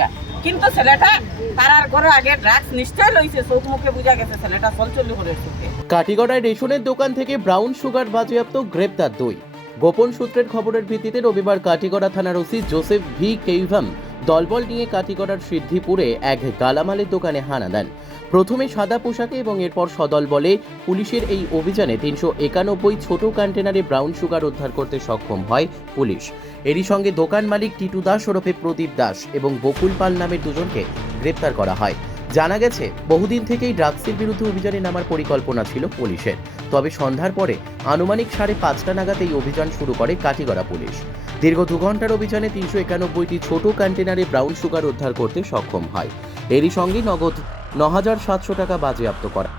কইরা, কিন্তু ছেলেটা তারার ঘরে আগে ড্রাগস নিশ্চয় লইছে, চোখ মুখে বুঝা গেছে ছেলেটা চলচলি করে চোখে। কাটিগড়ায় রেশনের দোকান থেকে ব্রাউন সুগার বাজেয়াপ্ত, গ্রেপ্তার 2। গোপন সূত্রের খবরের ভিত্তিতে রবিবার কাটিগড়া থানার ওসি জোসেফ ভি কেইভাম দলবল নিয়ে কাটিগড়ার সিদ্ধিপুরে এক গালামালের দোকানে হানা দেন। প্রথমে সাদা পোশাকে এবং এরপর সদল বলে পুলিশের এই অভিযানে 391 ছোট কন্টেনারে ব্রাউন সুগার উদ্ধার করতে সক্ষম হয় পুলিশ। এরই সঙ্গে দোকান মালিক টিটু দাস ওরফে প্রদীপ দাস এবং বকুল পাল নামের দুজনকে গ্রেপ্তার করা হয়। জানা গেছে, বহুদিন থেকেই ড্রাগসের বিরুদ্ধে অভিযানে নামার পরিকল্পনা ছিল পুলিশের। তবে সন্ধ্যার পরে আনুমানিক 5:30 নাগাদ এই অভিযান শুরু করে কাটিগড়া পুলিশ। দীর্ঘ 2 ঘন্টার অভিযানে 391টি ছোট কন্টেনারে ব্রাউন সুগার উদ্ধার করতে সক্ষম হয়। এরই সঙ্গে নগদ 9,700 টাকা বাজেয়াপ্ত করা।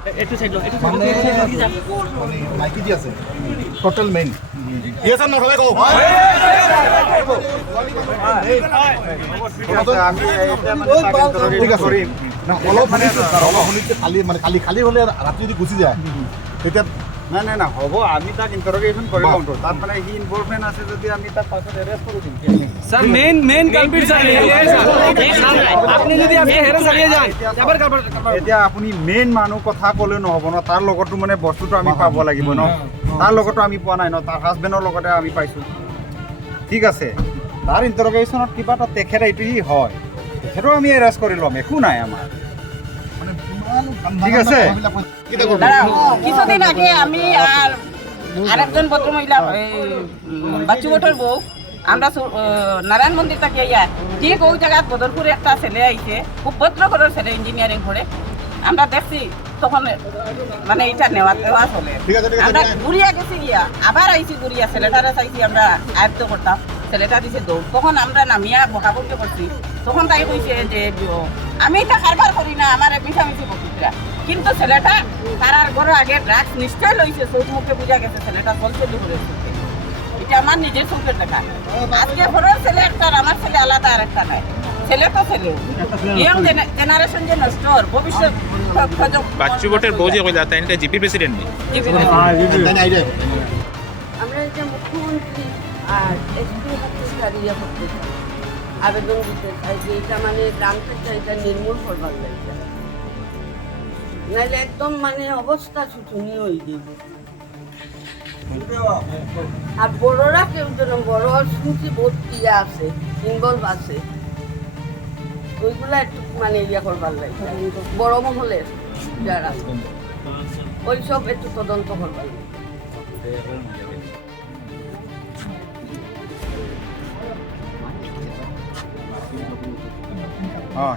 টোটাল মেইন ঠিক আছে না, অলপ খালি খালি হলে রাত্রি যদি গুচি যায় তেতিয়া না না হ'ব, আমি তাক ইন্টারোগেশন কৰি লওঁ। তাত মানে হি ইনভলভমেন্ট আছে যদি আমি তাক পাছত এৰেষ্ট কৰি দিম। স্যার মেন কালপিট স্যার আপনি যদি আপনি হেরে চালিয়ে যান এবার কালপিট। এতিয়া আপুনি মেইন মানুহ কথা ক'লে নহ'ব ন, তাৰ লগতো মানে বস্তুটো আমি পাব লাগিব ন। তাৰ লগতো আমি পোৱা নাই ন, তাৰ হাজবেণ্ডৰ লগতে আমি পাইছোঁ। ঠিক আছে, তাৰ ইণ্টাৰগেশ্যনত কিবা এটা তেখেত এইটো হয়, তেখেতো আমি এৰেষ্ট কৰি ল'ম, একো নাই আমাৰ। ঠিক আছে, কিছুদিন আগে আমি আর আরেকজন ভদ্রমহিলা বাচ্চু ভোটের বউ, আমরা নারায়ণ মন্দির থেকে ঠিক ওই জায়গায় বদরপুরে একটা ছেলে আইছে, খুব ভদ্র ঘরের ছেলে, ইঞ্জিনিয়ারিং করে। আমরা দেখছি তখন মানে এটা নেওয়া চলে, আমরা ঘুরিয়া গেছি গিয়া, আবার আইছি ঘুরিয়া, ছেলেটারে চাইছি আমরা আয়ত্ত করতাম, ছেলেটা দিছে দৌড়। তখন আমরা নামিয়া বকাবকি করছি, তখন তাই কইছে যে আমি এটা কারবার করি না, আমার মিশামিশি বকিরা, কিন্তু ছেলেটা তারার ঘরে আগে ড্রাগস নিশ্চয় লইছে, চোখ মুখে বুঝা গেছে ছেলেটা চলচলি করে চোখে। এটা আমার নিজের চোখের দেখা। আজকে ঘরের ছেলে একটা, আমার ছেলে আলাদা আর একটা নাই, ছেলে তো ছেলে। ইয়ং জেনারেশন যে নষ্ট, ভবিষ্যৎ বাচ্চু ভোটের বউ যে কইলা তাই এটা জিপি প্রেসিডেন্ট নি। আমরা এটা মুখ্যমন্ত্রী আর এসপি হাতে দাঁড়িয়ে করতে চাই, আবেদন দিতে চাই যে এটা মানে গ্রাম থেকে এটা নির্মূল করবার লাগে, নাহলে একদম মানে অবস্থা শোচনীয় হয়ে যাবে। আর বড়রা কেউ যেন, বড় শুনছি বহুত ইয়ে আছে, ইনভলভ আছে, ওইগুলা একটু মানে ইয়ে করবার লাগে, বড় মহলের যারা ওইসব একটু তদন্ত করবার লাগে।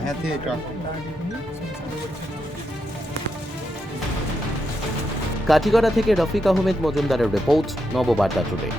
সিহঁতি এইটো কাঠিগড়া থেকে রফিক আহমেদ মজুমদারের রিপোর্ট, নববার্তা টুডে।